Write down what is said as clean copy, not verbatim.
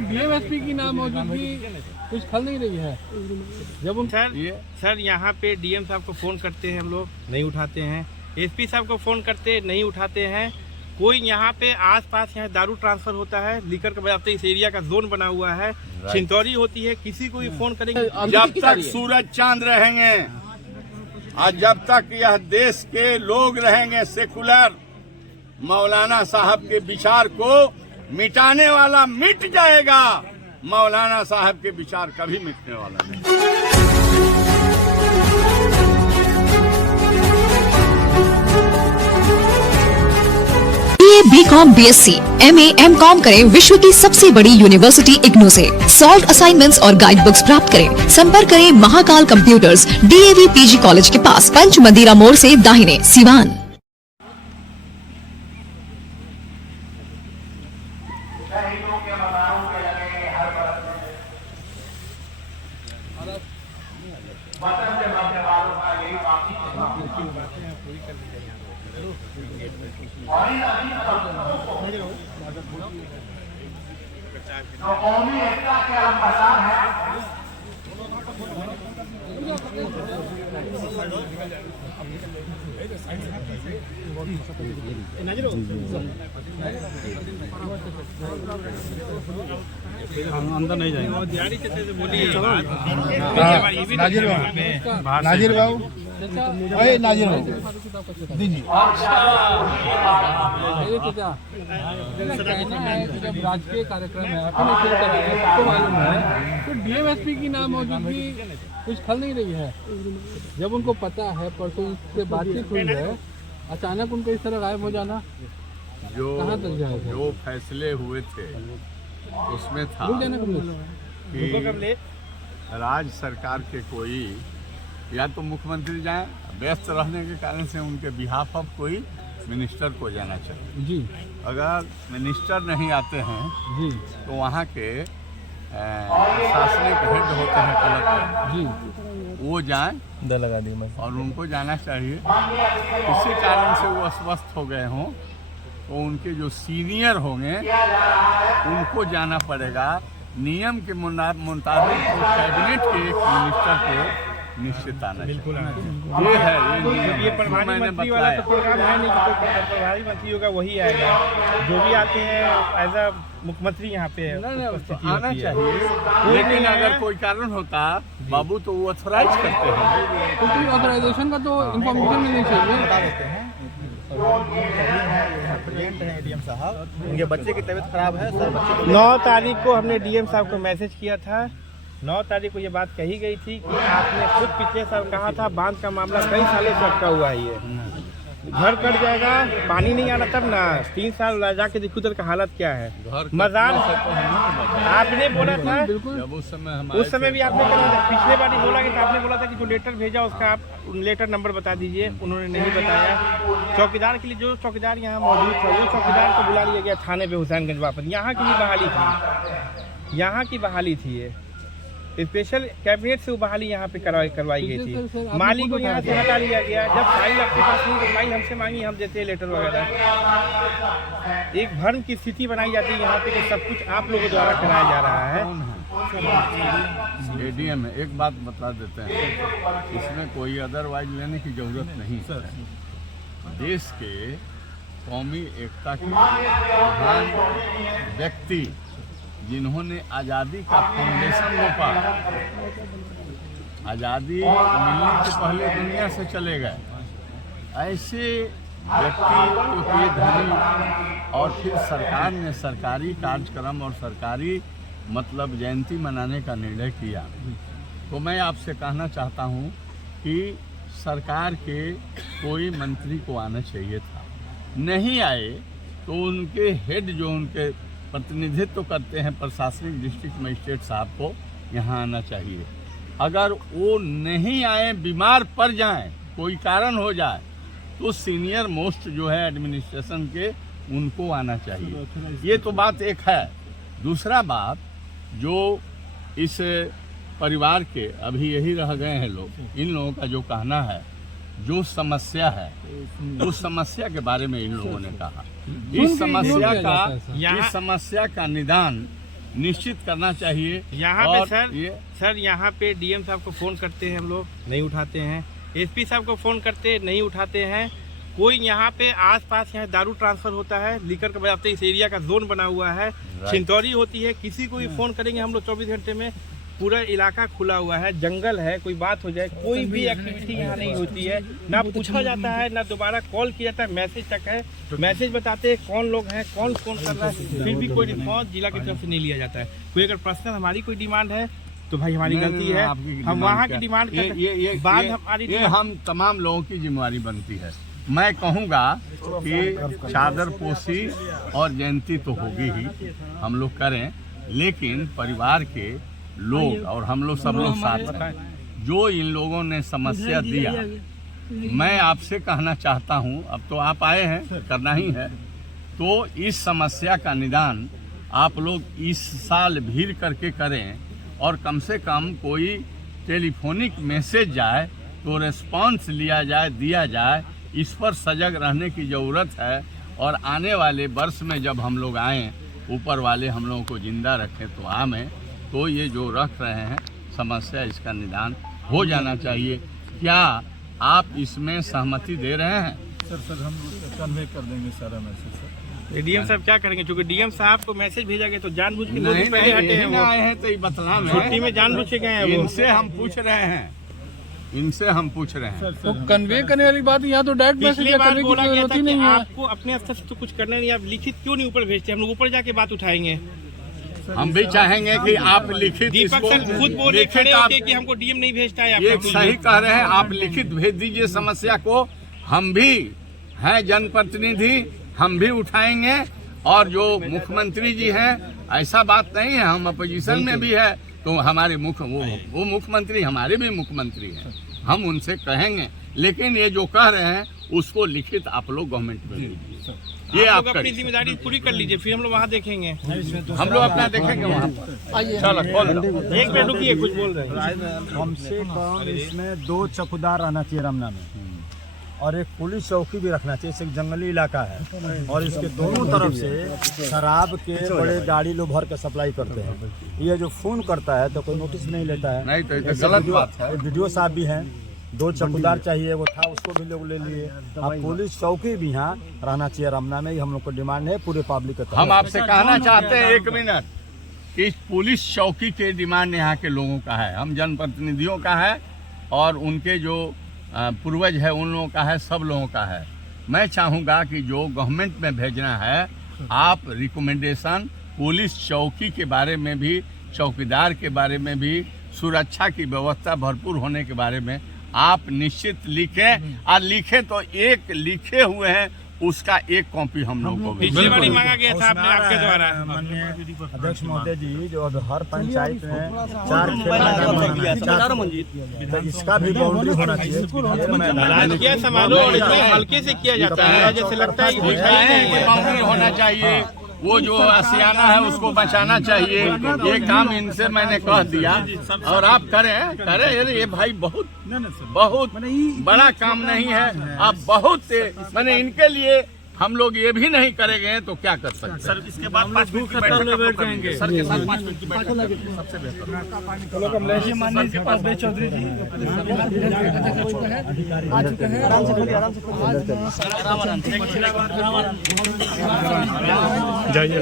DM SP की नाम मौजूदगी कुछ खल नहीं रही है। जब उन सर यहाँ पे डीएम साहब को फ़ोन करते हैं हम लोग, नहीं उठाते हैं। एसपी साहब को फ़ोन करते नहीं उठाते हैं। कोई यहाँ पे आसपास यहाँ दारू ट्रांसफर होता है, लीकर का बजाते इस एरिया का जोन बना हुआ है, छिंतौरी होती है, किसी को भी फ़ोन करेंगे। जब तक सूरज चांद रहेंगे और जब तक यह देश के लोग रहेंगे सेकुलर, मौलाना साहब के विचार को मिटाने वाला मिट जाएगा। मौलाना साहब के विचार कभी मिटने वाला नहीं। BCom BSc MA MCom करें विश्व की सबसे बड़ी यूनिवर्सिटी इग्नू से। सॉल्व असाइनमेंट्स और गाइड बुक्स प्राप्त करें। संपर्क करें Mahakal computers, DAV PG college के पास, पंच मंदिरा मोड़ से दाहिने, सिवान। तो कौमी एकता के अलंबरदार है। अंदर नहीं जाएंगे। नाजिर बाबू नाजिर बाबू दीजिए। कहना है कि जब राजकीय कार्यक्रम है, अपने खेल कर रहे हैं, सबको मालूम है, तो डीएमएसपी की नाम मौजूदगी कुछ खल नहीं रही है। जब उनको पता है, परसों से बातचीत हुई है, अचानक उनको इस तरह गायब हो जाना कहाँ तक जाएगा? जो फैसले हुए थे उसमें था कि राज्य सरकार के कोई या तो मुख्यमंत्री जाएं, व्यस्त रहने के कारण से उनके बिहाफ ऑफ कोई मिनिस्टर को जाना चाहिए जी। अगर मिनिस्टर नहीं आते हैं जी तो वहाँ के प्रशासनिक हेड होते हैं कलेक्टर जी, वो जाएं लगा दी और उनको जाना चाहिए। किसी कारण से वो अस्वस्थ हो गए हों तो उनके जो सीनियर होंगे उनको जाना पड़ेगा। नियम के मुताबिक तो कैबिनेट के एक मिनिस्टर को निश्चित आना चाहिए। ये है ये प्रधानमंत्री वाला तो प्रोग्राम है नहीं कि प्रधानमंत्री होगा वही आएगा। जो भी आते हैं एज अ मुख्यमंत्री यहाँ पे आना चाहिए। लेकिन अगर कोई कारण होता बाबू तो वो ऑथराइज करते हैं, तो कोई ऑथराइजेशन का तो इन्फॉर्मेशन मिलनी चाहिए। बता देते हैं प्रेजेंट हैं डीएम साहब, उनके बच्चे की तबीयत खराब है सर। बच्चे 9 तारीख को हमने डीएम साहब को मैसेज किया था। 9 तारीख को ये बात कही गई थी कि आपने खुद पिछले साल कहा था बांध का मामला कई सालों से अटका हुआ है, ये घर कट जाएगा, पानी नहीं आना तब ना। 3 साल जाके देखो उधर का हालत क्या है। मजार आपने बोला था उस समय भी आपने पिछले बार ही बोला कि आपने बोला था कि जो लेटर भेजा उसका आप लेटर नंबर बता दीजिए, उन्होंने नहीं बताया। चौकीदार के लिए जो चौकीदार यहाँ मौजूद था वो चौकीदार को बुला लिया गया थाने पे हुसैनगंज वापस। यहाँ की भी बहाली थी, यहाँ की बहाली थी, ये स्पेशल कैबिनेट से वो बहाली यहाँ पे करवाई गई थी। माली को यहाँ से हटा लिया गया। जब फाइल आपके पास नहीं तो फाइल हमसे मांगी, हम देते हैं लेटर वगैरह। एक भ्रम की स्थिति बनाई जाती है यहाँ पे कि सब कुछ आप लोगों द्वारा कराया जा रहा है। एडीएम है। एक बात बता देते हैं, इसमें कोई अदरवाइज लेने की जरूरत नहीं है। देश के कौमी एकता के महान व्यक्ति जिन्होंने आज़ादी का फाउंडेशन रोपा, आज़ादी मिलने से पहले दुनिया से चले गए, ऐसे व्यक्ति को ये धनी और फिर सरकार ने सरकारी कार्यक्रम और सरकारी मतलब जयंती मनाने का निर्णय किया। तो मैं आपसे कहना चाहता हूँ कि सरकार के कोई मंत्री को आना चाहिए था, नहीं आए तो उनके हेड जो उनके प्रतिनिधित्व करते हैं प्रशासनिक डिस्ट्रिक्ट मजिस्ट्रेट साहब को यहाँ आना चाहिए। अगर वो नहीं आए, बीमार पड़ जाएं, कोई कारण हो जाए, तो सीनियर मोस्ट जो है एडमिनिस्ट्रेशन के उनको आना चाहिए। ये तो बात एक है। दूसरा बात, जो इस परिवार के अभी यही रह गए हैं लोग, इन लोगों का जो कहना है, जो समस्या है, उस समस्या के बारे में इन लोगों ने कहा। इस समस्या का निदान निश्चित करना चाहिए। यहाँ पे और सर यहाँ पे डीएम साहब को फ़ोन करते हैं हम लोग, नहीं उठाते हैं। एसपी साहब को फ़ोन करते नहीं उठाते हैं। कोई यहाँ पे आसपास यहाँ दारू ट्रांसफ़र होता है, लीकर का बजाते इस एरिया का जोन बना हुआ है, छिंतौरी होती है। किसी को भी फ़ोन करेंगे हम लोग 24 घंटे में, पूरा इलाका खुला हुआ है, जंगल है, कोई बात हो जाए कोई भी एक्टिविटी यहाँ नहीं होती है, ना पूछा जाता है, ना दोबारा कॉल किया जाता है। मैसेज तक है, मैसेज बताते हैं कौन लोग हैं, कौन फ़ोन कर रहा है, फिर भी कोई रिस्पॉन्स जिला की तरफ से नहीं लिया जाता है। कोई अगर पर्सनल हमारी कोई डिमांड है तो भाई हमारी गलती है, हम वहाँ की डिमांड बाद हमारी हम तमाम लोगों की जिम्मेवारी बनती है। मैं कहूँगा कि चादर पोशी और जयंती तो होगी ही, हम लोग करें, लेकिन परिवार के लोग और हम लोग सब लोग साथ हैं। जो इन लोगों ने समस्या दिया, मैं आपसे कहना चाहता हूँ, अब तो आप आए हैं, करना ही है, तो इस समस्या का निदान आप लोग इस साल भीड़ करके करें और कम से कम कोई टेलीफोनिक मैसेज जाए तो रिस्पांस लिया जाए, दिया जाए। इस पर सजग रहने की ज़रूरत है और आने वाले वर्ष में जब हम लोग आएँ, ऊपर वाले हम लोगों को जिंदा रखें तो आमें, तो ये जो रख रहे हैं समस्या, इसका निदान हो जाना चाहिए। क्या आप इसमें सहमति दे रहे हैं? सर हम कन्वे कर देंगे सारा मैसेज सर। डीएम साहब क्या करेंगे? क्योंकि डीएम साहब को मैसेज भेजा गया तो जानबूझ के नहीं, पहले हटे हैं, वो आए हैं तो ये बतला में छुट्टी में जानबूझ के गए हैं। इनसे हम पूछ रहे हैं, इनसे हम पूछ रहे हैं। तो कन्वे करने वाली बात यहाँ तो डायरेक्ट मैसेज पिछली बार करने की बोला गया जरूरत था ही कि नहीं है। आपको अपने स्तर से तो कुछ करना नहीं, आप लिखित क्यों नहीं ऊपर भेजते? हम लोग ऊपर जाके बात उठाएंगे। हम भी चाहेंगे कि आप लिखित दीपक इसको सर खुद बोले खड़े लिखित आप होके कि हमको डीएम नहीं भेजता है। ये सही कह रहे हैं, आप लिखित भेज दीजिए समस्या को। हम भी हैं जनप्रतिनिधि, हम भी उठाएंगे। और जो मुख्यमंत्री जी हैं, ऐसा बात नहीं है, हम अपोजिशन में भी है तो हमारे वो मुख्यमंत्री हमारे भी मुख्यमंत्री हैं, हम उनसे कहेंगे। लेकिन ये जो कह रहे हैं उसको लिखित आप लोग गवर्नमेंट में दीजिए। ये आप अपनी जिम्मेदारी पूरी कर लीजिए, फिर हम लोग वहाँ देखेंगे। हम लोग अपना देखेंगे वहाँ पर। चलो खोल दो। एक मिनट रुकिए, कुछ बोल रहे हैं। कम से कम इसमें 2 चौकीदार रहना चाहिए रमना में, और एक पुलिस चौकी भी रखना चाहिए। एक जंगली इलाका है और इसके दोनों तरफ से शराब के बड़े गाड़ी लोग भर के सप्लाई करते हैं। ये जो फोन करता है तो कोई नोटिस नहीं लेता है, नहीं तो ये गलत बात है। वीडियो साहब भी हैं, 2 चौकीदार चाहिए, वो था उसको भी लोग ले लिए। अब पुलिस चौकी भी यहाँ रहना चाहिए रमना में, हम लोग को डिमांड है पूरे पब्लिक का। हम आपसे कहना चाहते हैं 1 मिनट कि पुलिस चौकी के डिमांड यहाँ के लोगों का है, हम जनप्रतिनिधियों का है और उनके जो पूर्वज है उन लोगों का है, सब लोगों का है। मैं चाहूँगा कि जो गवर्नमेंट में भेजना है, आप रिकमेंडेशन पुलिस चौकी के बारे में भी, चौकीदार के बारे में भी, सुरक्षा की व्यवस्था भरपूर होने के बारे में आप निश्चित लिखें। और लिखें तो एक लिखे हुए हैं उसका एक कॉपी हम लोग को भी। पिछली बार मांगा गया था आपके द्वारा। माननीय अध्यक्ष महोदय जी, जो अब हर पंचायत में 4 तो इसका भी बाउंड्री होना चाहिए। राजकीय समारोह और इतने हल्के से किया जाता है जैसे लगता है कि कुछ है ही नहीं है। बाउंड्री होना चाहिए, वो जो आशियाना है उसको बचाना चाहिए। ये काम इनसे मैंने कह दिया और आप करें। ये भाई बहुत बड़ा काम नहीं है, आप बहुत मैंने इनके लिए हम लोग ये भी नहीं करेंगे तो क्या कर सकते हैं। सर इसके बाद 5 मिनट की बैठक जाएंगे सर के साथ 5 मिनट की बैठक सबसे बेहतर। जाइए।